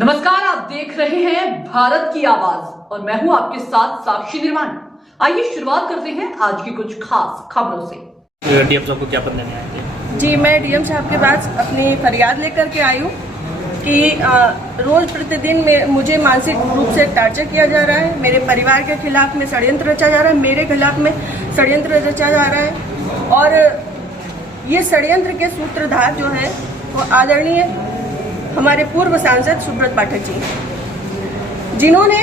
नमस्कार, आप देख रहे हैं भारत की आवाज और मैं हूं आपके साथ साक्षी निर्माण। आइए शुरुआत करते हैं आज की कुछ खास खबरों से। डीएम साहब को क्या पत्र देने आए थे? जी, मैं डीएम साहब के पास अपनी फरियाद लेकर के आई हूँ कि रोज प्रतिदिन मुझे मानसिक रूप से टार्चर किया जा रहा है। मेरे परिवार के खिलाफ में षड्यंत्र रचा जा रहा है, मेरे खिलाफ में षड्यंत्र रचा जा रहा है। और ये षड्यंत्र के सूत्रधार जो है वो आदरणीय हमारे पूर्व सांसद सुब्रत पाठक जी, जिन्होंने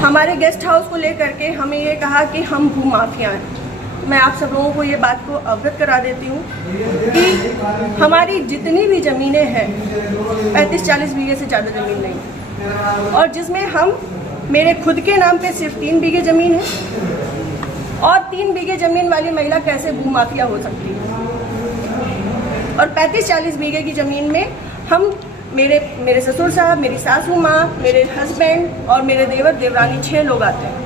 हमारे गेस्ट हाउस को लेकर के हमें ये कहा कि हम भू माफिया हैं। मैं आप सब लोगों को ये बात को अवगत करा देती हूँ कि हमारी जितनी भी ज़मीनें हैं 35-40 बीघे से ज़्यादा ज़मीन नहीं, और जिसमें हम मेरे खुद के नाम पे सिर्फ 3 बीघे ज़मीन है। और 3 बीघे ज़मीन वाली महिला कैसे भू माफिया हो सकती है? और 35-40 बीघे की ज़मीन में हम मेरे ससुर साहब, मेरी सासू माँ, मेरे हस्बैंड और मेरे देवर देवरानी 6 लोग आते हैं।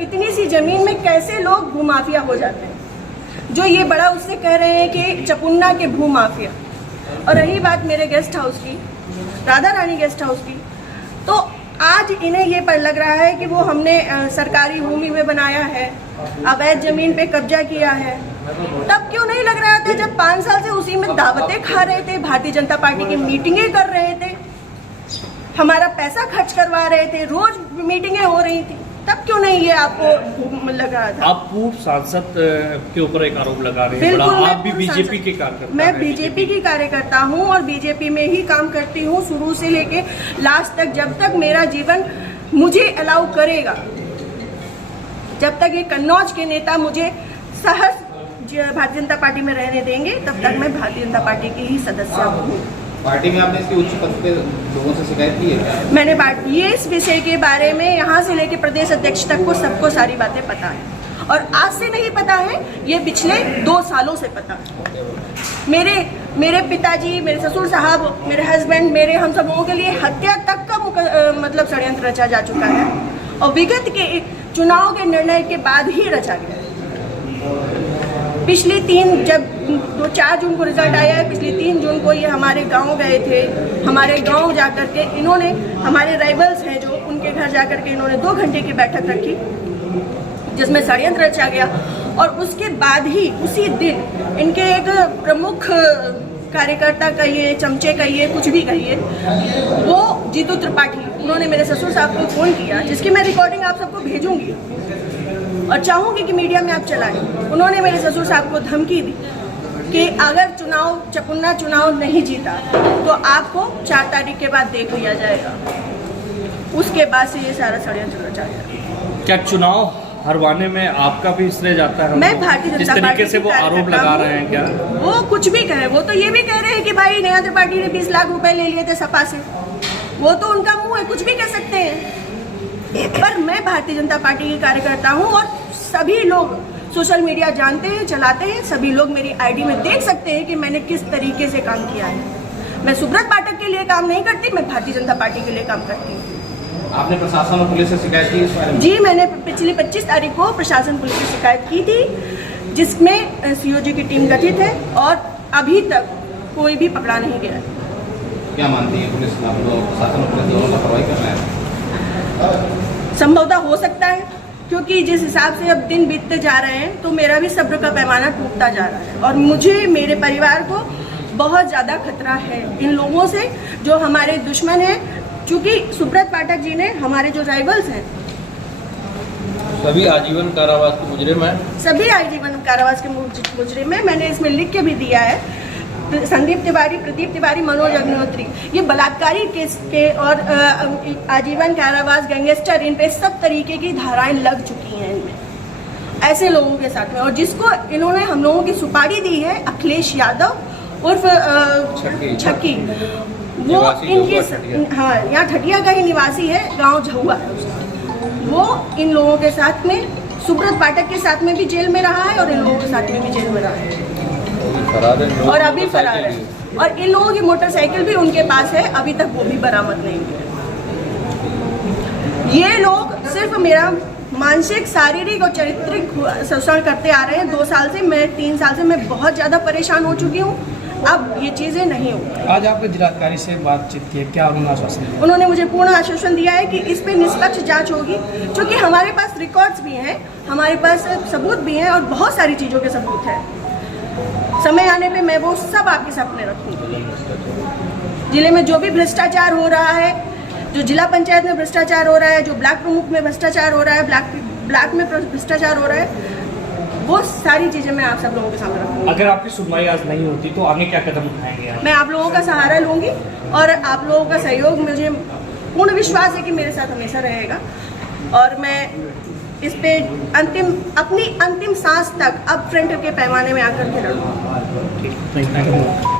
इतनी सी ज़मीन में कैसे लोग भू माफिया हो जाते हैं? जो ये बड़ा उससे कह रहे हैं कि चपुन्ना के भू माफिया। और रही बात मेरे गेस्ट हाउस की, राधा रानी गेस्ट हाउस की, तो आज इन्हें ये पर लग रहा है कि वो हमने सरकारी भूमि में बनाया है, अवैध ज़मीन पे कब्जा किया है। तब क्यों नहीं लग रहा था जब 5 साल से उसी में दावतें खा रहे थे, भारतीय जनता पार्टी की मीटिंगें कर रहे थे, हमारा पैसा खर्च करवा रहे थे, रोज मीटिंगें हो रही थी, तब क्यों नहीं ये आपको लग रहा था? आप पूर्व सांसद के ऊपर एक आरोप लगा रहे हैं। बिल्कुल, आप भी बीजेपी के कार्यकर्ता? मैं बीजेपी की कार्यकर्ता हूँ और बीजेपी में ही काम करती हूँ शुरू से लेके लास्ट तक, जब तक मेरा जीवन मुझे अलाउ करेगा, जब तक ये कन्नौज के नेता मुझे सहज भारतीय जनता पार्टी में रहने देंगे, तब तक मैं भारतीय जनता पार्टी की ही सदस्य हूँ। पार्टी में आपने इसकी उच्च पद पे लोगों से शिकायत की है क्या? मैंने ये इस विषय के बारे में यहाँ से लेके प्रदेश अध्यक्ष तक को सबको सारी बातें पता है, और आज से नहीं पता है, ये पिछले 2 सालों से पता है। मेरे पिताजी, मेरे ससुर साहब, मेरे हस्बैंड, मेरे हम सब लोगों के लिए हत्या तक का मतलब षड्यंत्र रचा जा चुका है, और विगत के चुनाव के निर्णय के बाद ही रचा गया। पिछली 4 जून को रिजल्ट आया है, पिछली 3 जून को ये हमारे गांव गए थे। हमारे गांव जाकर के इन्होंने, हमारे राइवल्स हैं जो, उनके घर जाकर के इन्होंने 2 घंटे की बैठक रखी जिसमें षड्यंत्र रचा गया। और उसके बाद ही उसी दिन इनके एक प्रमुख कार्यकर्ता कहिए, चमचे कहिए, कुछ भी कहिए, वो जीतू त्रिपाठी, उन्होंने मेरे ससुर साहब को फ़ोन किया, जिसकी मैं रिकॉर्डिंग आप सबको भेजूंगी और चाहूंगी कि मीडिया में आप चलाएं। उन्होंने मेरे ससुर साहब को धमकी दी कि अगर चपुन्ना चुनाव नहीं जीता तो आपको 4 तारीख के बाद देख लिया जाएगा। उसके बाद से ये सारा षड्यंत्र रचा गया। क्या चुनाव हरवाने में आपका भी श्रेय जाता है? मैं भारतीय जनता पार्टी, जिस तरीके से वो आरोप लगा रहे हैं, क्या वो कुछ भी कहे, वो तो ये भी कह रहे हैं कि भाई नेहा त्रिपाठी ने 20 लाख रुपए ले लिए थे सपा से। वो तो उनका मुंह है, कुछ भी कह सकते हैं। पर मैं भारतीय जनता पार्टी की कार्यकर्ता हूं, और सभी लोग सोशल मीडिया जानते हैं, चलाते हैं, सभी लोग मेरी आईडी में देख सकते हैं कि मैंने किस तरीके से काम किया है। मैं सुब्रत पाठक के लिए काम नहीं करती, मैं भारतीय जनता पार्टी के लिए काम करती हूँ। आपने प्रशासन और पुलिस से शिकायत की इस बारे में? जी, मैंने पिछली 25 तारीख को प्रशासन पुलिस से शिकायत की थी, जिसमें सीओजी की टीम गठित है, और अभी तक कोई भी पकड़ा नहीं गया। क्या मानती है पुलिस, प्रशासन और पुलिस दोनों लापरवाही कर रहे हैं? संभवतः हो सकता है, क्योंकि जिस हिसाब से अब दिन बीतते जा रहे हैं तो मेरा भी सब्र का पैमाना टूटता जा रहा है, और मुझे, मेरे परिवार को बहुत ज़्यादा खतरा है इन लोगों से जो हमारे दुश्मन हैं। चूँकि सुब्रत पाठक जी ने, हमारे जो राइवल्स हैं, सभी आजीवन कारावास के मुजरिम हैं। सभी आजीवन कारावास के मुजरिम हैं। मैंने इसमें लिख के भी दिया है, संदीप तिवारी, प्रदीप तिवारी, मनोज अग्निहोत्री, ये बलात्कारी केस के और आजीवन कारावास, गैंगस्टर, इन पे सब तरीके की धाराएं लग चुकी हैं इनमें, ऐसे लोगों के साथ में। और जिसको इन्होंने हम लोगों की सुपारी दी है, अखिलेश यादव उर्फ छक्की, वो इनके, हाँ, यहाँ ठटिया का ही निवासी है, गाँव झहुआ है उसका। वो इन लोगों के साथ में, सुब्रत पाठक के साथ में भी जेल में रहा है, और इन लोगों के साथ में भी जेल में रहा है, और अभी फरार है। और इन लोगों की मोटरसाइकिल भी उनके पास है, अभी तक वो भी बरामद नहीं हुई। ये लोग सिर्फ मेरा मानसिक, शारीरिक और चारित्रिक शोषण करते आ रहे हैं 2 साल से। मैं 3 साल से मैं बहुत ज़्यादा परेशान हो चुकी हूँ। अब ये चीज़ें नहीं होंगी। आज आपने जिलाधिकारी से बातचीत की है, क्या उन्होंने आश्वासन दिया? उन्होंने मुझे पूर्ण आश्वासन दिया है कि इस पे निष्पक्ष जांच होगी, क्योंकि हमारे पास रिकॉर्ड्स भी हैं, हमारे पास सबूत भी हैं और बहुत सारी चीज़ों के सबूत हैं। समय आने पे मैं वो सब आपके सामने रखूंगी। जिले में जो भी भ्रष्टाचार हो रहा है, जो जिला पंचायत में भ्रष्टाचार हो रहा है, जो ब्लॉक प्रमुख में भ्रष्टाचार हो रहा है, ब्लॉक में भ्रष्टाचार हो रहा है, वो सारी चीज़ें मैं आप सब लोगों के सामने रखूंगी। अगर आपकी सुनवाई आज नहीं होती तो आगे क्या कदम उठाएंगे आप? मैं आप लोगों का सहारा लूंगी और आप लोगों का सहयोग, मुझे पूर्ण विश्वास है कि मेरे साथ हमेशा रहेगा और मैं इस पे अपनी अंतिम सांस तक अब फ्रंट के पैमाने में आकर के लड़ूंगी। Thank you.